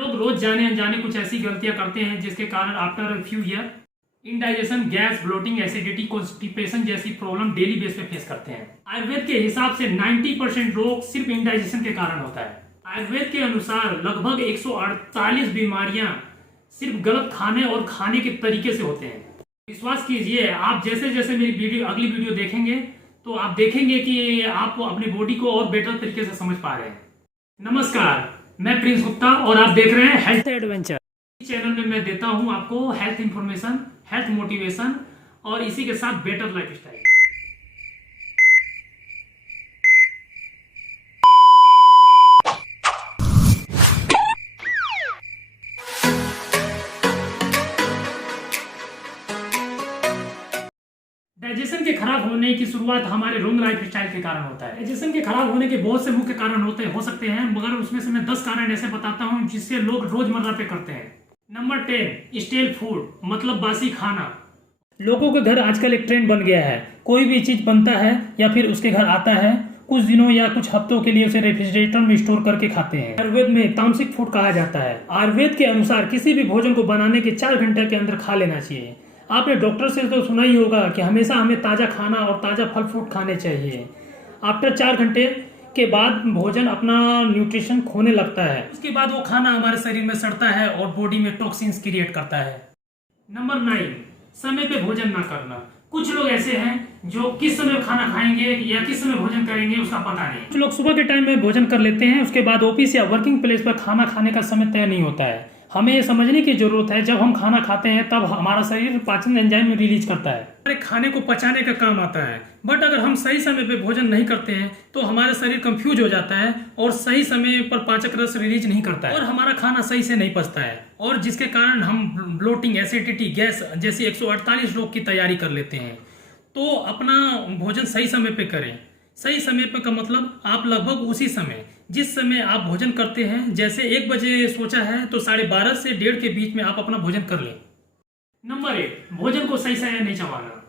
लोग रोज जाने अनजाने कुछ ऐसी गलतियां करते हैं जिसके कारण after few year indigestion, gas, bloating, acidity, constipation जैसी प्रॉब्लम डेली बेस पे फेस करते हैं। आयुर्वेद के हिसाब से 90% रोग सिर्फ इंडाइजेशन के कारण होता है। आयुर्वेद के अनुसार लगभग 148 बीमारियां सिर्फ गलत खाने और खाने के तरीके से होते हैं। विश्वास कीजिए, आप जैसे जैसे मेरी अगली वीडियो देखेंगे तो आप देखेंगे कि आप अपनी बॉडी को और बेटर तरीके से समझ पा रहे हैं। नमस्कार, मैं प्रिंस गुप्ता और आप देख रहे हैं हेल्थ एडवेंचर। इस चैनल में मैं देता हूं आपको हेल्थ इंफॉर्मेशन, हेल्थ मोटिवेशन और इसी के साथ बेटर लाइफस्टाइल। डाइजेशन के खराब होने की शुरुआत हमारे रॉन्ग लाइफस्टाइल के कारण होता है। डाइजेशन के खराब होने के बहुत से मुख्य कारण हो सकते हैं, मगर उसमें से मैं 10 कारण ऐसे बताता हूं जिससे लोग रोजमर्रा पे करते हैं। नंबर 10, स्टेल फूड, मतलब बासी खाना। लोगों के घर आजकल एक ट्रेंड बन गया है, कोई भी चीज बनता है या फिर उसके घर आता है, कुछ दिनों या कुछ हफ्तों के लिए उसे रेफ्रिजरेटर में स्टोर करके खाते हैं। आयुर्वेद में तामसिक फूड कहा जाता है। आयुर्वेद के अनुसार किसी भी भोजन को बनाने के 4 घंटे के अंदर खा लेना चाहिए। आपने डॉक्टर से तो सुना ही होगा कि हमेशा हमें ताज़ा खाना और ताज़ा फल फ्रूट खाने चाहिए। आफ्टर 4 घंटे के बाद भोजन अपना न्यूट्रिशन खोने लगता है। उसके बाद वो खाना हमारे शरीर में सड़ता है और बॉडी में टॉक्सिन्स क्रिएट करता है। नंबर 9, समय पे भोजन ना करना। कुछ लोग ऐसे हैं जो किस समय खाना खाएंगे या किस समय भोजन करेंगे उसका पता नहीं। कुछ लोग सुबह के टाइम में भोजन कर लेते हैं, उसके बाद ऑफिस या वर्किंग प्लेस पर खाना खाने का समय तय नहीं होता है। हमें ये समझने की जरूरत है, जब हम खाना खाते हैं तब हमारा शरीर पाचन एंजाइम रिलीज करता है, हमारे खाने को पचाने का काम आता है। बट अगर हम सही समय पे भोजन नहीं करते हैं तो हमारा शरीर कंफ्यूज हो जाता है और सही समय पर पाचक रस रिलीज नहीं करता है और हमारा खाना सही से नहीं पचता है, और जिसके कारण हम ब्लोटिंग, एसिडिटी, गैस जैसी 148 रोग की तैयारी कर लेते हैं। तो अपना भोजन सही समय पे करें। सही समय पे का मतलब आप लगभग उसी समय जिस समय आप भोजन करते हैं, जैसे 1 बजे सोचा है तो 12:30 से 1:30 के बीच में आप अपना भोजन कर लें। नंबर 8, भोजन को सही समय नहीं चबाना।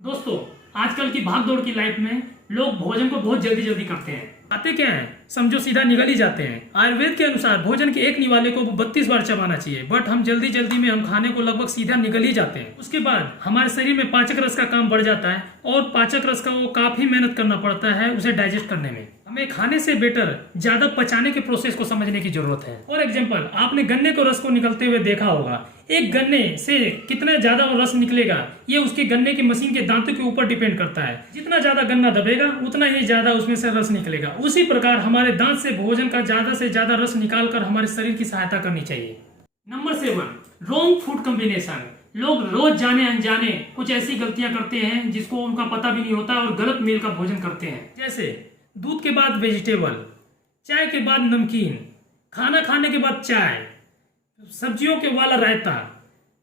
दोस्तों, आजकल की भागदौड़ की लाइफ में लोग भोजन को बहुत जल्दी जल्दी करते हैं। खाते क्या है, समझो सीधा निगल ही जाते हैं। आयुर्वेद के अनुसार भोजन के एक निवाले को 32 बार चबाना चाहिए, बट हम जल्दी जल्दी में हम खाने को लगभग सीधा निगल ही जाते हैं। उसके बाद हमारे शरीर में पाचक रस का काम बढ़ जाता है और पाचक रस का वो काफी मेहनत करना पड़ता है उसे डाइजेस्ट करने में। हमें खाने से बेटर ज्यादा पचाने के प्रोसेस को समझने की जरूरत है। फॉर एग्जाम्पल, आपने गन्ने को रस को निकलते हुए देखा होगा। एक गन्ने से कितना ज्यादा रस निकलेगा ये उसके गन्ने की मशीन के दांतों के ऊपर डिपेंड करता है। जितना ज्यादा गन्ना दबेगा उतना ही ज्यादा उसमें से रस निकलेगा। उसी प्रकार हमारे दांत से भोजन का ज्यादा से ज्यादा रस निकालकर हमारे शरीर की सहायता करनी चाहिए। Number 7, wrong food combination. लोग रोज जाने अनजाने कुछ ऐसी गलतियां करते हैं जिसको उनका पता भी नहीं होता और गलत मील का भोजन करते हैं। जैसे दूध के बाद वेजिटेबल, चाय के बाद नमकीन, खाना खाने के बाद चाय, सब्जियों के वाला रायता,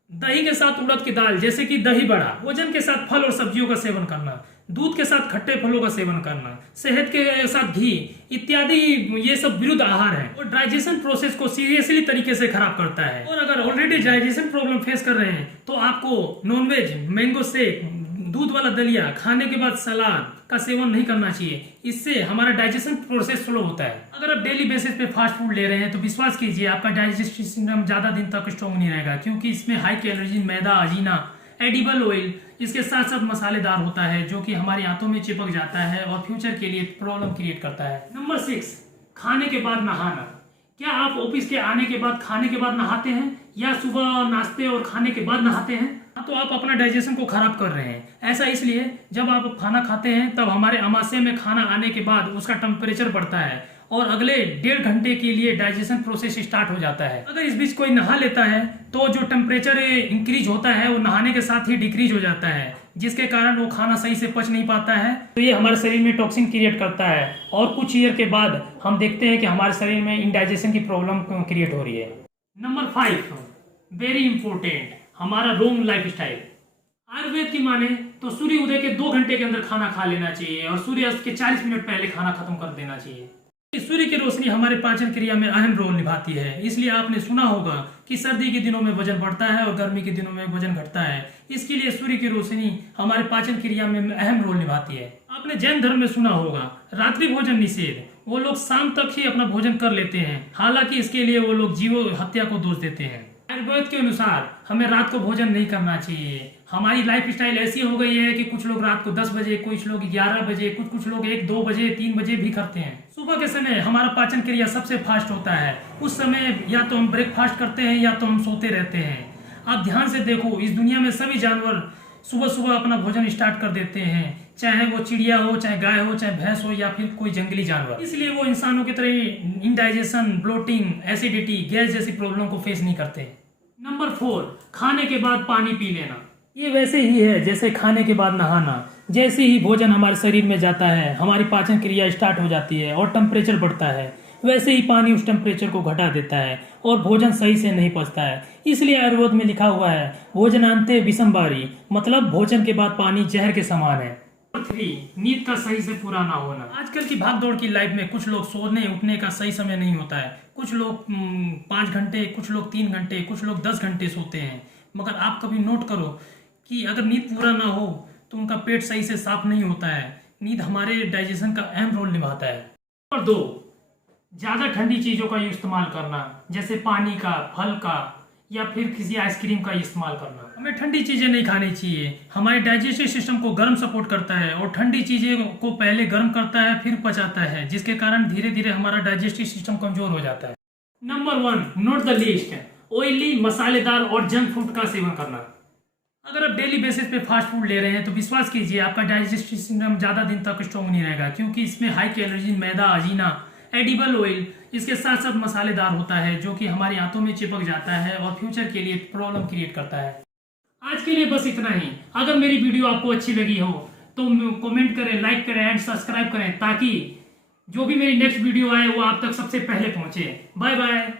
दही के साथ उड़द की दाल जैसे कि दही बड़ा, भोजन के साथ फल और सब्जियों का सेवन करना, दूध के साथ खट्टे फलों का सेवन करना, शहद के साथ घी इत्यादि, ये सब विरुद्ध आहार है और डाइजेशन प्रोसेस को सीरियसली तरीके से खराब करता है। और अगर ऑलरेडी डाइजेशन प्रॉब्लम फेस कर रहे हैं तो आपको नॉनवेज, मैंगो शेक, दूध वाला दलिया, खाने के बाद सलाद का सेवन नहीं करना चाहिए। इससे हमारा डाइजेशन प्रोसेस स्लो होता है। अगर आप डेली बेसिस पे फास्ट फूड ले रहे हैं तो विश्वास कीजिए आपका डाइजेस्टिव सिस्टम ज्यादा दिन तक स्ट्रॉन्ग नहीं रहेगा, क्योंकि इसमें हाई कैलोरी, मैदा, अजीना, एडिबल ऑयल, इसके साथ साथ मसालेदार होता है जो कि हमारी आंतों में चिपक जाता है और फ्यूचर के लिए प्रॉब्लम क्रिएट करता है। नंबर 6, खाने के बाद नहाना। क्या आप ऑफिस के आने के बाद, खाने के बाद नहाते हैं या सुबह नाश्ते और खाने के बाद नहाते हैं? तो आप अपना डाइजेशन को खराब कर रहे हैं। ऐसा इसलिए जब आप खाना खाते हैं तब हमारे आमाशय में खाना आने के बाद उसका टेम्परेचर बढ़ता है और अगले 1.5 घंटे के लिए डाइजेशन प्रोसेस स्टार्ट हो जाता है। अगर इस बीच कोई नहा लेता है तो जो टेम्परेचर इंक्रीज होता है वो नहाने के साथ ही डिक्रीज हो जाता है, जिसके कारण वो खाना सही से पच नहीं पाता है। तो ये हमारे शरीर में टॉक्सिन क्रिएट करता है और कुछ ईयर के बाद हम देखते हैं कि हमारे शरीर में इंडाइजेशन की प्रॉब्लम क्रिएट हो रही है। नंबर 5, वेरी इंपॉर्टेंट, हमारा रोंग लाइफस्टाइल। आयुर्वेद की माने तो सूर्य उदय के 2 घंटे के अंदर खाना खा लेना चाहिए और सूर्यास्त के 40 मिनट पहले खाना खत्म कर देना चाहिए। सूर्य की रोशनी हमारे पाचन क्रिया में अहम रोल निभाती है, इसलिए आपने सुना होगा कि सर्दी के दिनों में वजन बढ़ता है और गर्मी के दिनों में वजन घटता है। इसके लिए सूर्य की रोशनी हमारे पाचन क्रिया में अहम रोल निभाती है। आपने जैन धर्म में सुना होगा रात्रि भोजन निषेध, वो लोग शाम तक ही अपना भोजन कर लेते हैं, हालांकि इसके लिए वो लोग जीव हत्या को दोष देते हैं। आयुर्वेद के अनुसार हमें रात को भोजन नहीं करना चाहिए। हमारी लाइफ स्टाइल ऐसी हो गई है कि कुछ लोग रात को 10 बजे, कुछ लोग 11 बजे, कुछ लोग 1-2 बजे, 3 बजे भी करते हैं। सुबह के समय हमारा पाचन क्रिया सबसे फास्ट होता है। उस समय या तो हम ब्रेकफास्ट करते हैं या तो हम सोते रहते हैं। आप ध्यान से देखो, इस दुनिया में सभी जानवर सुबह सुबह अपना भोजन स्टार्ट कर देते हैं, चाहे वो चिड़िया हो, चाहे गाय हो, चाहे भैंस हो या फिर कोई जंगली जानवर। इसलिए वो इंसानों की तरह इंडाइजेशन, ब्लोटिंग, एसिडिटी, गैस जैसी प्रॉब्लम को फेस नहीं करते। नंबर 4, खाने के बाद पानी पी लेना। ये वैसे ही है जैसे खाने के बाद नहाना। जैसे ही भोजन हमारे शरीर में जाता है, हमारी पाचन क्रिया स्टार्ट हो जाती है और टेम्परेचर बढ़ता है, वैसे ही पानी उस टेम्परेचर को घटा देता है और भोजन सही से नहीं पचता है। इसलिए आयुर्वेद में लिखा हुआ है, भोजनांते विषमबारी, मतलब भोजन के बाद पानी जहर के समान है। 3, नींद का सही से पूरा ना होना। आजकल की भागदौड़ की लाइफ में कुछ लोग सोने उठने का सही समय नहीं होता है। कुछ लोग 5 घंटे, कुछ लोग 3 घंटे, कुछ लोग 10 घंटे सोते हैं। मगर आप कभी नोट करो कि अगर नींद पूरा ना हो तो उनका पेट सही से साफ नहीं होता है। नींद हमारे डाइजेशन का अहम रोल निभाता है। नंबर 2, ज़्यादा ठंडी चीज़ों का इस्तेमाल करना, जैसे पानी का, फल का या फिर किसी आइसक्रीम का इस्तेमाल करना। हमें ठंडी चीज़ें नहीं खानी चाहिए। हमारे डाइजेस्टिव सिस्टम को गर्म सपोर्ट करता है और ठंडी चीज़ें को पहले गर्म करता है फिर पचाता है, जिसके कारण धीरे धीरे हमारा डाइजेस्टिव सिस्टम कमजोर हो जाता है। Number 1, note the list, oily, मसालेदार और जंक फूड का सेवन करना। अगर आप डेली बेसिस पे फास्ट फूड ले रहे हैं तो विश्वास कीजिए आपका डाइजेस्टिव सिस्टम ज़्यादा दिन तक स्ट्रॉन्ग नहीं रहेगा, क्योंकि इसमें हाई कैलोरी, मैदा, अजीना, एडिबल ऑयल, इसके साथ साथ मसालेदार होता है, जो कि हमारी आंतों में चिपक जाता है और फ्यूचर के लिए प्रॉब्लम क्रिएट करता है। आज के लिए बस इतना ही। अगर मेरी वीडियो आपको अच्छी लगी हो तो कमेंट करें, लाइक करें एंड सब्सक्राइब करें, ताकि जो भी मेरी नेक्स्ट वीडियो आए वो आप तक सबसे पहले पहुंचे। Bye bye.